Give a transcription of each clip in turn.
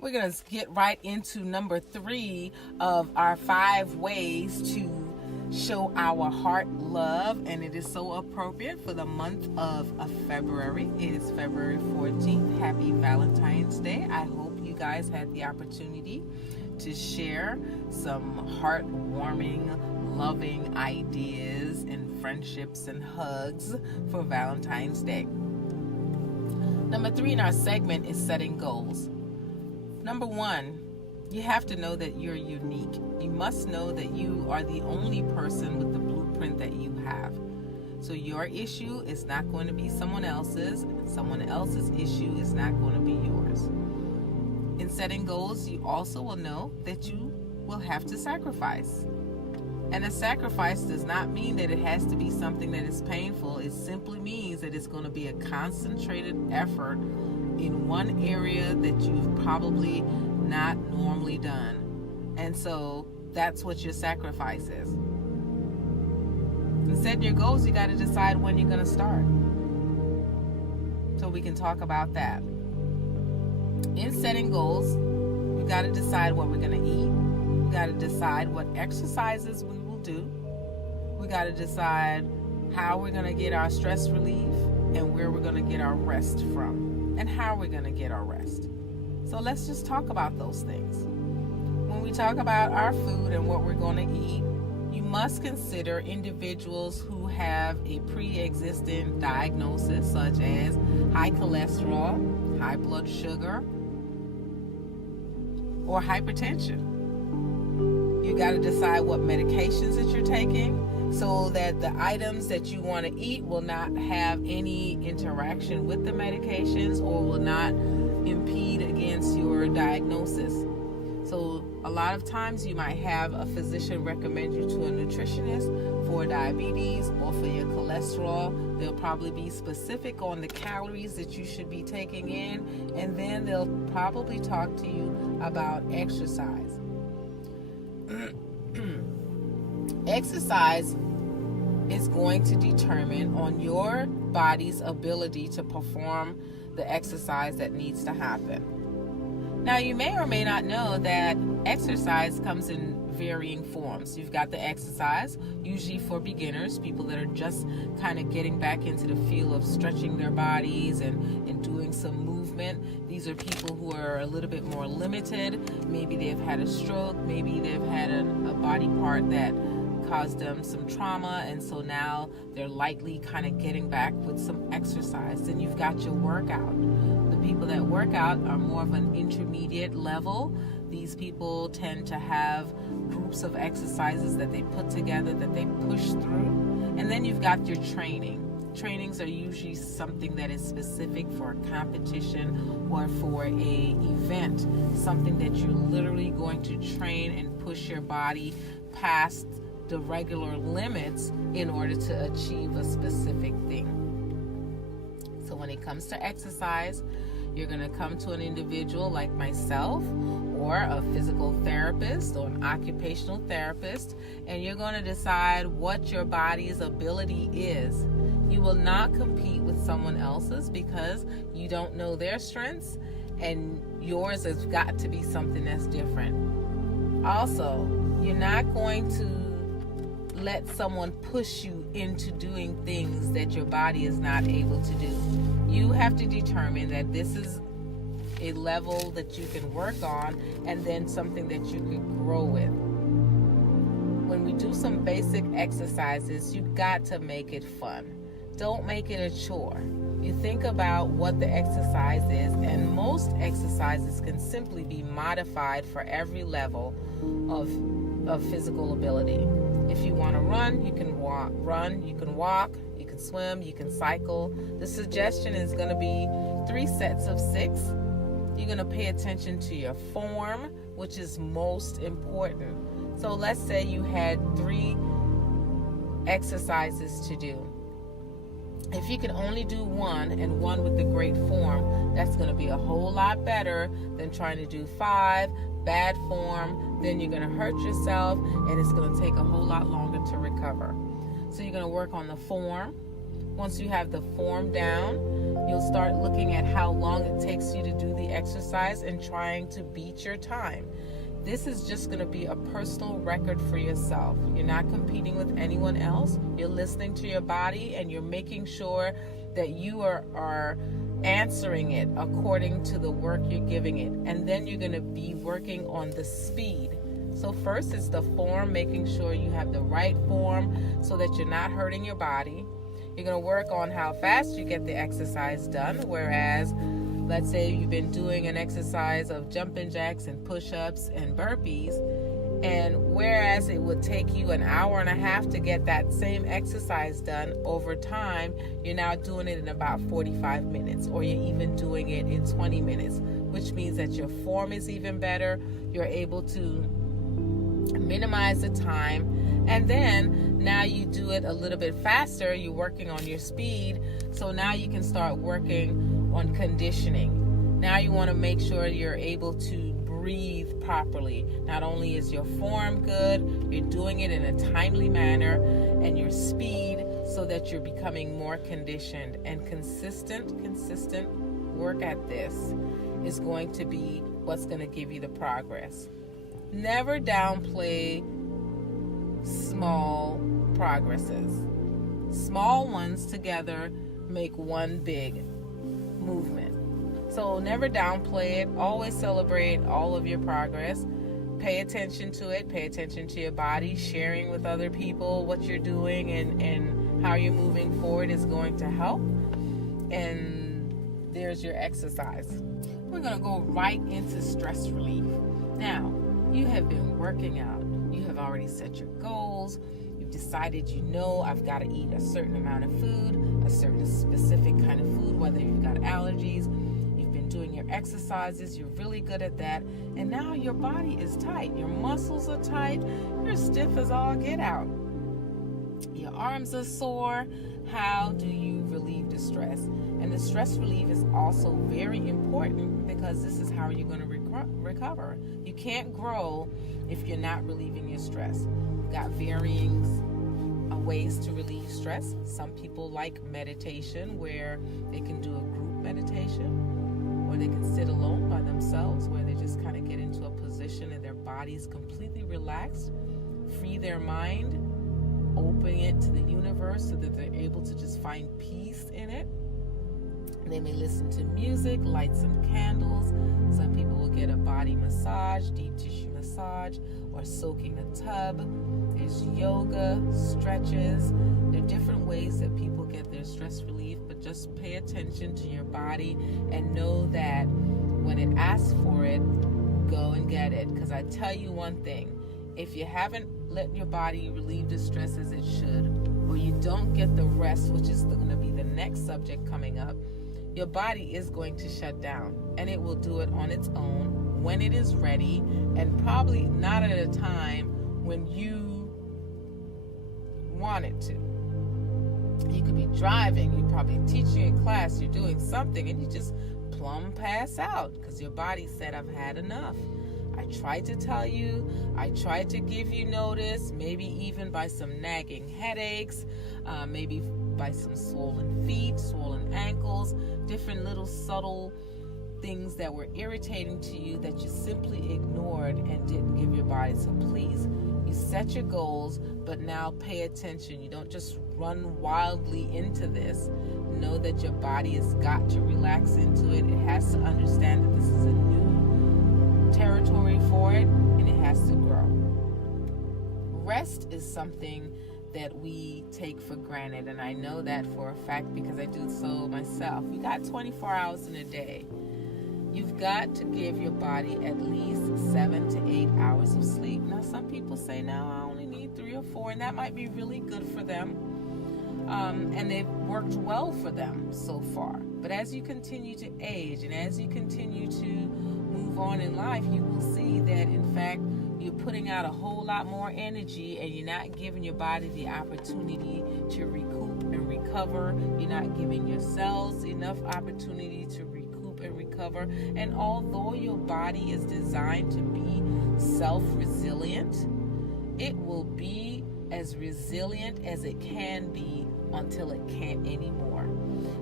We're going to get right into number 3 of our 5 ways to show our heart love, and it is so appropriate for the month of February. It is February 14th. Happy Valentine's Day. I hope you guys had the opportunity to share some heartwarming, loving ideas and friendships and hugs for Valentine's Day. Number 3 in our segment is setting goals. Number 1, you have to know that you're unique. You must know that you are the only person with the blueprint that you have. So your issue is not going to be someone else's. Someone else's issue is not going to be yours. In setting goals, you also will know that you will have to sacrifice. And a sacrifice does not mean that it has to be something that is painful. It simply means that it's going to be a concentrated effort in one area that you've probably not normally done. And so that's what your sacrifice is. In setting your goals, you got to decide when you're going to start. So we can talk about that. In setting goals, you got to decide what we're going to eat. We got to decide what exercises we will do. We got to decide how we're going to get our stress relief and where we're going to get our rest from and how we're going to get our rest. So let's just talk about those things. When we talk about our food and what we're going to eat, you must consider individuals who have a pre-existing diagnosis such as high cholesterol, high blood sugar, or hypertension. You got to decide what medications that you're taking so that the items that you want to eat will not have any interaction with the medications or will not impede against your diagnosis. So a lot of times you might have a physician recommend you to a nutritionist for diabetes or for your cholesterol. They'll probably be specific on the calories that you should be taking in, and then they'll probably talk to you about exercise. Exercise is going to determine on your body's ability to perform the exercise that needs to happen. Now, you may or may not know that exercise comes in varying forms. You've got the exercise, usually for beginners, people that are just kind of getting back into the feel of stretching their bodies and doing some movement. These are people who are a little bit more limited. Maybe they've had a stroke, maybe they've had a body part that caused them some trauma, and so now they're lightly kind of getting back with some exercise. Then you've got your workout. The people that work out are more of an intermediate level. These people tend to have groups of exercises that they put together, that they push through. And then you've got your training. Trainings are usually something that is specific for a competition or for a event, something that you're literally going to train and push your body past the regular limits in order to achieve a specific thing. So when it comes to exercise, you're going to come to an individual like myself or a physical therapist or an occupational therapist, and you're going to decide what your body's ability is. You will not compete with someone else's because you don't know their strengths, and yours has got to be something that's different. Also, you're not going to let someone push you into doing things that your body is not able to do. You have to determine that this is a level that you can work on and then something that you can grow with. When we do some basic exercises, you've got to make it fun. Don't make it a chore. You think about what the exercise is, and most exercises can simply be modified for every level of physical ability. If you want to run, you can walk, you can swim, you can cycle. The suggestion is going to be 3 sets of 6. You're going to pay attention to your form, which is most important. So let's say you had 3 exercises to do. If you can only do one, and one with the great form, that's going to be a whole lot better than trying to do 5, bad form. Then you're going to hurt yourself, and it's going to take a whole lot longer to recover. So you're going to work on the form. Once you have the form down, You'll start looking at how long it takes you to do the exercise and trying to beat your time. This is just going to be a personal record for yourself. You're not competing with anyone else. You're listening to your body, and you're making sure that you are answering it according to the work you're giving it. And then you're going to be working on the speed. So first it's the form, making sure you have the right form so that you're not hurting your body. You're going to work on how fast you get the exercise done, whereas let's say you've been doing an exercise of jumping jacks and push-ups and burpees, and whereas it would take you an hour and a half to get that same exercise done, over time, you're now doing it in about 45 minutes, or you're even doing it in 20 minutes, which means that your form is even better. You're able to minimize the time, and then now you do it a little bit faster. You're working on your speed, so now you can start working on conditioning. Now you want to make sure you're able to breathe properly. Not only is your form good, you're doing it in a timely manner, and your speed, so that you're becoming more conditioned. And consistent work at this is going to be what's going to give you the progress. Never downplay small progresses. Small ones together make one big movement. So never downplay it. Always celebrate all of your progress. Pay attention to it. Pay attention to your body. Sharing with other people what you're doing and how you're moving forward is going to help. And there's your exercise. We're going to go right into stress relief. Now, you have been working out. You have already set your goals. You've decided, I've got to eat a certain amount of food, a certain specific kind of food, whether you've got allergies. You've been doing your exercises. You're really good at that. And now your body is tight. Your muscles are tight. You're stiff as all get out. Your arms are sore. How do you relieve the stress? And the stress relief is also very important, because this is how you're going to recover. You can't grow if you're not relieving your stress. You've got varying ways to relieve stress. Some people like meditation, where they can do a group meditation, or they can sit alone by themselves, where they just kind of get into a position and their body's completely relaxed, free their mind, open it to the universe so that they're able to just find peace in it. They may listen to music, light some candles. Some people will get a body massage, deep tissue massage, or soaking a tub. There's yoga, stretches. There are different ways that people get their stress relief, but just pay attention to your body and know that when it asks for it, go and get it. Because I tell you one thing, if you haven't let your body relieve the stress as it should, or you don't get the rest, which is going to be the next subject coming up, your body is going to shut down, and it will do it on its own when it is ready, and probably not at a time when you want it to. You could be driving, you're probably teaching a class, you're doing something, and you just plumb pass out because your body said, I've had enough. I tried to tell you, I tried to give you notice, maybe even by some nagging headaches, maybe by some swollen feet, swollen ankles, different little subtle things that were irritating to you that you simply ignored and didn't give your body. So please, you set your goals, but now pay attention. You don't just run wildly into this. Know that your body has got to relax into it. It has to understand that this is a new territory for it, and it has to grow. Rest is something that we take for granted, and I know that for a fact because I do so myself. You got 24 hours in a day. You've got to give your body at least 7 to 8 hours of sleep. Now, some people say, no, I only need 3 or 4, and that might be really good for them. And they've worked well for them so far. But as you continue to age and as you continue to move on in life, you will see that, in fact, you're putting out a whole lot more energy, and you're not giving your body the opportunity to recoup and recover. You're not giving your cells enough opportunity to recoup and recover. And although your body is designed to be self-resilient, it will be as resilient as it can be until it can't anymore.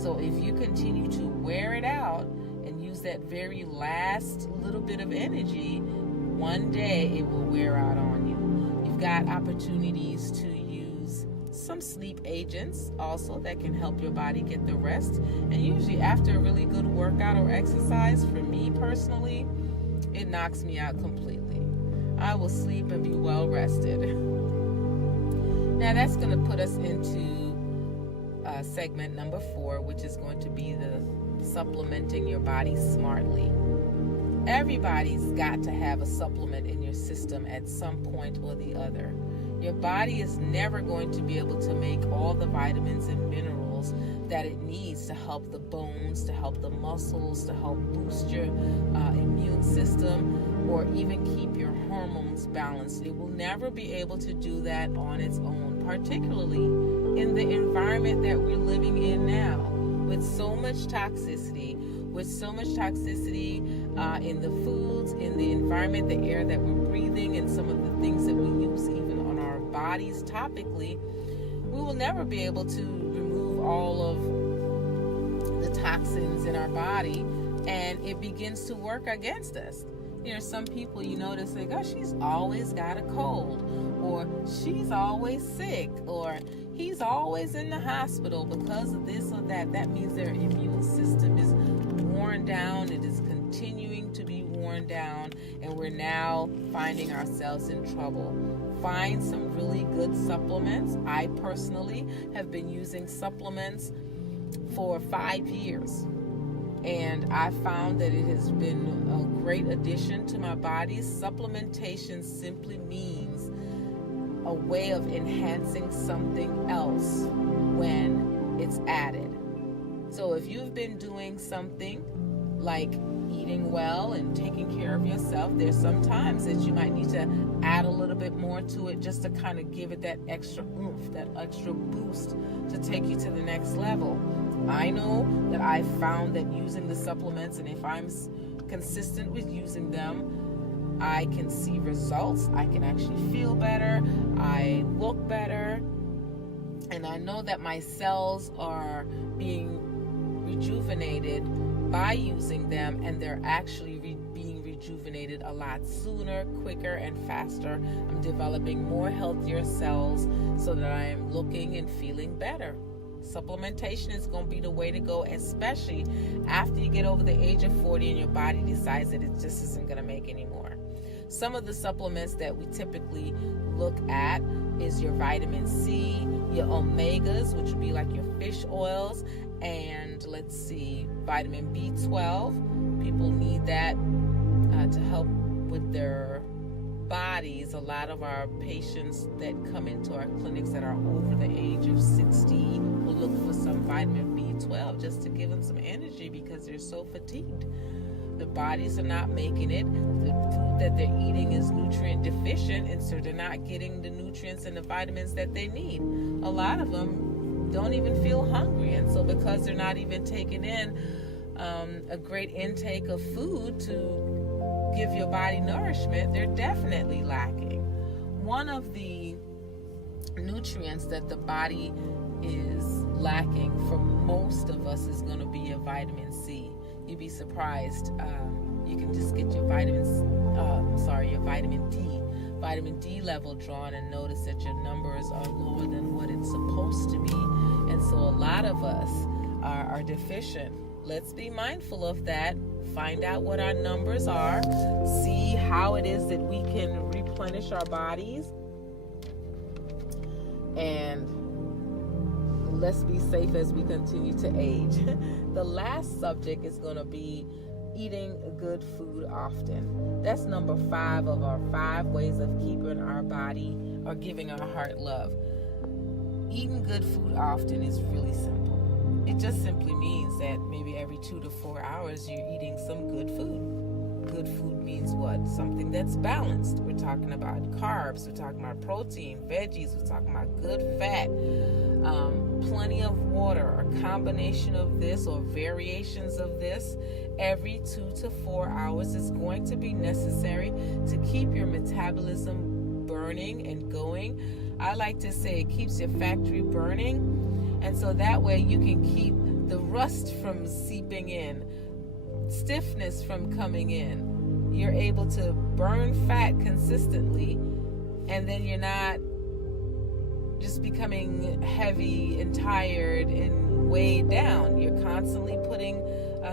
So if you continue to wear it out and use that very last little bit of energy, one day it will wear out on you. You've got opportunities to use some sleep agents also that can help your body get the rest. And usually after a really good workout or exercise, for me personally, it knocks me out completely. I will sleep and be well rested. Now that's going to put us into segment number 4, which is going to be the supplementing your body smartly. Everybody's got to have a supplement in your system at some point or the other. Your body is never going to be able to make all the vitamins and minerals that it needs to help the bones, to help the muscles, to help boost your immune system, or even keep your hormones balanced. It will never be able to do that on its own, particularly in the environment that we're living in now, with so much toxicity, in the foods, in the environment, the air that we're breathing, and some of the things that we use even on our bodies topically. We will never be able to remove all of the toxins in our body, and it begins to work against us. Some people you notice like, oh, she's always got a cold, or she's always sick, or he's always in the hospital because of this or that. That means their immune system is worn down. It is continuing to be worn down, and we're now finding ourselves in trouble. Find some really good supplements. I personally have been using supplements for 5 years, and I found that it has been a great addition to my body. Supplementation simply means a way of enhancing something else when it's added. So if you've been doing something like eating well and taking care of yourself, there's some times that you might need to add a little bit more to it just to kind of give it that extra oomph, that extra boost to take you to the next level. I know that I found that using the supplements, and if I'm consistent with using them, I can see results. I can actually feel better. I look better. And I know that my cells are being rejuvenated by using them, and they're actually being rejuvenated a lot sooner, quicker, and faster. I'm developing more healthier cells so that I am looking and feeling better. Supplementation is going to be the way to go, especially after you get over the age of 40 and your body decides that it just isn't going to make any more. Some of the supplements that we typically look at is your vitamin C, your omegas, which would be like your fish oils, and vitamin B12. People need that to help with their bodies. A lot of our patients that come into our clinics that are over the age of 60 will look for some vitamin B12 just to give them some energy because they're so fatigued. The bodies are not making it. The food that they're eating is nutrient deficient, and so they're not getting the nutrients and the vitamins that they need. A lot of them don't even feel hungry, and so because they're not even taking in a great intake of food to give your body nourishment, they're definitely lacking. One of the nutrients that the body is lacking for most of us is going to be a vitamin C. You'd be surprised. You can just get your vitamin D level drawn and notice that your numbers are lower than what it's supposed to be. And so a lot of us are deficient. Let's be mindful of that. Find out what our numbers are. See how it is that we can replenish our bodies. And let's be safe as we continue to age. The last subject is going to be eating good food often. That's number 5 of our 5 ways of keeping our body or giving our heart love. Eating good food often is really simple. It just simply means that maybe every 2 to 4 hours you're eating some good food. Good food means what? Something that's balanced. We're talking about carbs, we're talking about protein, veggies, we're talking about good fat, plenty of water, a combination of this or variations of this every 2 to 4 hours is going to be necessary to keep your metabolism burning and going. I like to say it keeps your factory burning, and so that way you can keep the rust from seeping in, stiffness from coming in. You're able to burn fat consistently, and then you're not just becoming heavy and tired and weighed down. You're constantly putting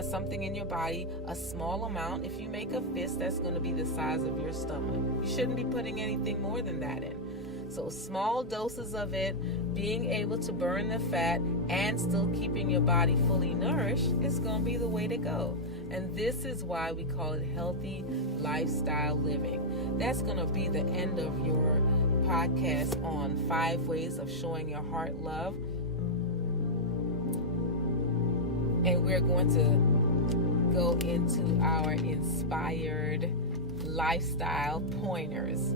something in your body, a small amount. If you make a fist, that's going to be the size of your stomach. You shouldn't be putting anything more than that in. So small doses of it, being able to burn the fat and still keeping your body fully nourished is going to be the way to go. And this is why we call it healthy lifestyle living. That's going to be the end of your podcast on 5 ways of showing your heart love. And we're going to go into our inspired lifestyle pointers.